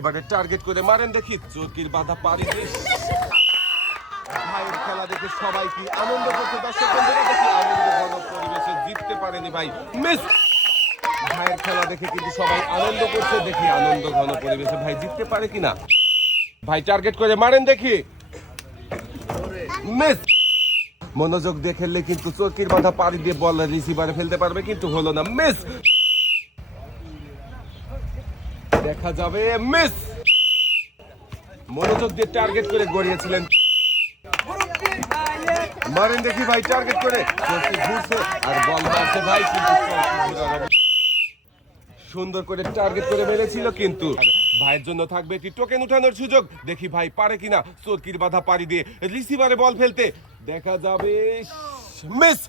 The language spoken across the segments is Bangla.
এবারে টার্গেট করে মারেন দেখি, চোরকির বাধা পারি ভাইয়ের খেলা দেখে সবাই কি আনন্দ করছে দর্শক দেখি আনন্দ পরিবেশে জিততে পারেনি ভাই মিস। ভাইয়ের খেলা দেখে কিন্তু সবাই আনন্দ করছে, দেখি আনন্দ ঘন পরিবেশে ভাই জিততে পারে কিনা। ভাই টার্গেট করে মারেন দেখি। মিস। মনোযোগ দিয়ে কিন্তু চোরকির বাধা পাড়ি দিয়ে বল রিসিভারে ফেলতে পারবে কিন্তু হলো না মিস। দেখা যাবে মিস মনোযোগ দিয়ে টার্গেট করে গড়িয়েছিলেন। মারেন দেখি ভাই টার্গেট করে। আর বল মারছে ভাই সুন্দর করে টার্গেট করে মেরেছিল কিন্তু। ভাইয়ের জন্য থাকবে একটি টোকেন উঠানোর সুযোগ। দেখি ভাই পারে কিনা, চোরকির বাধা পাড়ি দিয়ে রিসিভারে বল ফেলতে। দেখা যাবে মিস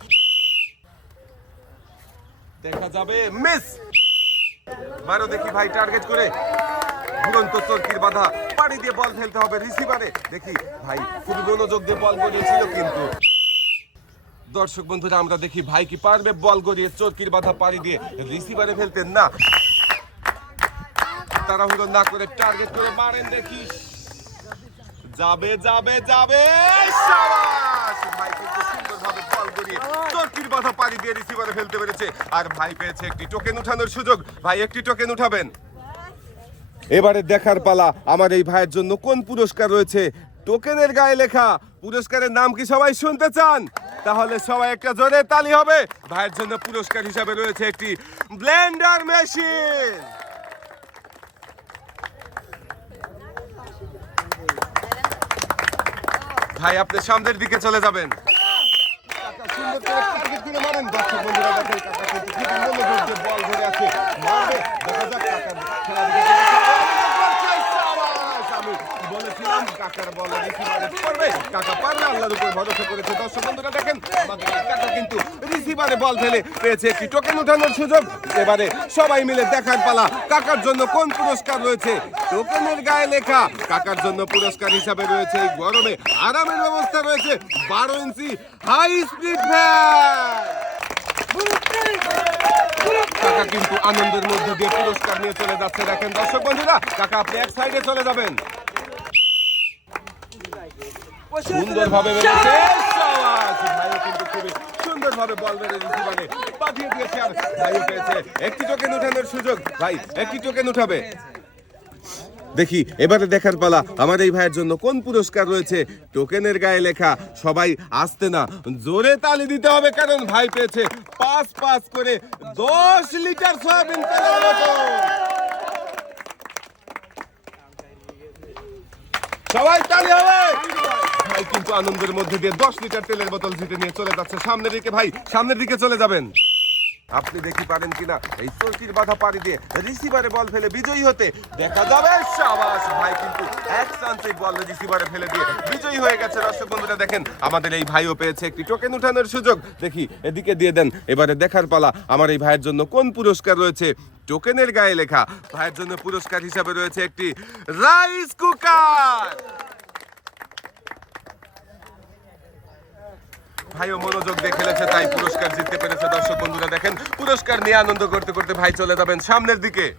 দেখা যাবে মিস মারো দেখি ভাই টার্গেট করে। দুরন্ত চরকির বাধা। পাড়ি দিয়ে বল ফেলতে হবে রিসিভারে দেখি ভাই খুবই মনোযোগ দিয়ে বল গড়িয়েছিল কিন্তু। দর্শক বন্ধুরা, আমরা দেখি ভাই কি পারবে বল গড়িয়ে চরকির বাধা পাড়ি দিয়ে রিসিভারে ফেলতেন না। তাড়াহুড়ো না করে টার্গেট করে মারেন দেখি। যাবে যাবে যাবে! ভাই কিন্তু পাড়ি দিয়ে ফেলতে পেরেছে। আর ভাই পেয়েছে একটি টোকেন উঠানোর সুযোগ। ভাই, একটি টোকেন উঠাবেন। এবারে দেখার পালা। আমার এই ভাইয়ের জন্য কোন পুরস্কার রয়েছে? টোকেনের গায়ে লেখা। পুরস্কারের নাম কি সবাই শুনতে চান? তাহলে সবাই একটা জোরে তালি হবে। ভাইয়ের জন্য পুরস্কার হিসাবে রয়েছে একটি ব্লেন্ডার মেশিন। ভাই, আপনি সামনের দিকে চলে যাবেন। সুন্দর করে টার্গেট করে মারেন। দর্শক বন্ধুরা, দেখেন কাকা কিন্তু খুব মনোযোগ দিয়ে বল ধরে আছে। মারবে, দেখা যাক কাকার খেলা দিকে আমি বলেছিলাম ভরসা করেছে। দর্শক কিন্তু এবারে সবাই মিলে দেখার পালা, কাকার জন্য কোন পুরস্কার রয়েছে? টোকেনের গায়ে লেখা, কাকার জন্য পুরস্কার হিসাবে রয়েছে গরমে আরামের ব্যবস্থা রয়েছে বারো ইঞ্চি হাই স্পিড কাকা কিন্তু আনন্দের মধ্যে দিয়ে পুরস্কার নিয়ে চলে যাচ্ছে। দেখেন দর্শক বন্ধুরা, কাকা আপনি এক সাইডে চলে যাবেন। সুন্দরভাবে সুযোগ। ভাই উঠাবে দেখি, এবারে দেখার পালা আমার এই ভাইয়ের জন্য কোন পুরস্কার রয়েছে? টোকেনের গায়ে লেখা, সবাই আসতে না, জোরে তালি দিতে হবে কারণ ভাই পেয়েছে পাঁচ পাঁচ করে দশ লিটার সয়াবিন সবাই তালি হবে। ভাই, কিন্তু আনন্দের মধ্যে দিয়ে দশ লিটার তেলের বোতল জিতে নিয়ে চলে যাচ্ছে সামনের দিকে। ভাই, সামনের দিকে চলে যাবেন। আপনি দেখি পারেন কিনা? এই চলতির বাধা পাড়ি দিয়ে রিসিভারে বল ফেলে বিজয়ী হতে। দেখা যাবে, সাবাস। ভাই কিন্তু এক চান্সে বল রিসিভারে ফেলে দিয়ে বিজয়ী হয়ে গেছে। দর্শক বন্ধুরা, দেখেন, আমাদের এই ভাইও পেয়েছে একটি টোকেন উঠানোর সুযোগ। দেখি, এদিকে দিয়ে দেন। এবারে দেখার পালা। আমার এই ভাইয়ের জন্য কোন পুরস্কার রয়েছে? টোকেনের গায়ে লেখা। ভাইয়ের জন্য পুরস্কার হিসাবে রয়েছে একটি রাইস কুকার ভাইও মনোযোগ দিয়ে খেলেছে, তাই পুরস্কার জিততে পেরেছে। দর্শক বন্ধুরা দেখেন, পুরস্কার নিয়ে আনন্দ করতে করতে ভাই চলে যাবেন সামনের দিকে।